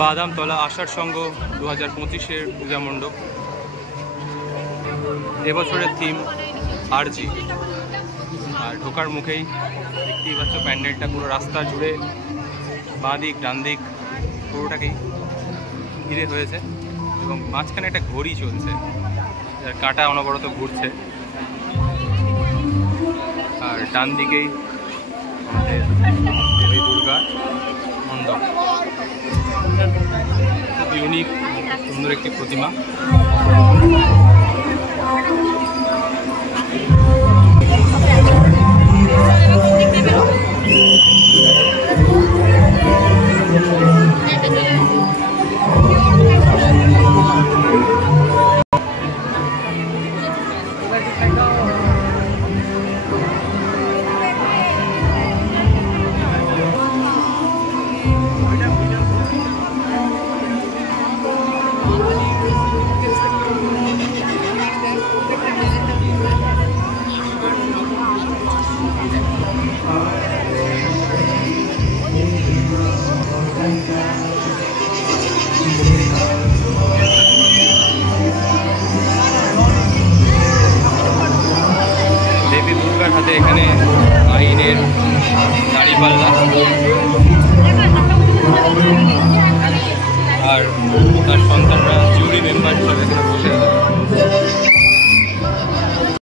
বাদামতলা আষাঢ় সংঘ 2025-এর পূজা মণ্ডপ। এবছরের থিম আরজি। আর ঢোকার মুখেই দেখতেই পাচ্ছ প্যান্ডেলটা পুরো রাস্তা জুড়ে বাঁ দিক ডান দিক পুরোটাকেই ঘিরে হয়েছে এবং মাঝখানে একটা ঘড়ি চলছে যার কাঁটা অনবরত ঘুরছে। আর ডান দিকেই আমাদের দেবী দুর্গা মণ্ডপ, খুব ইউনিক সুন্দর একটি প্রতিমা। দেবী দুর্গার হাতে এখানে আইনের দাঁড়িপাল্লা আর তার সন্তানরা জুরি মেম্বার হিসেবে এখানে বসে আছে।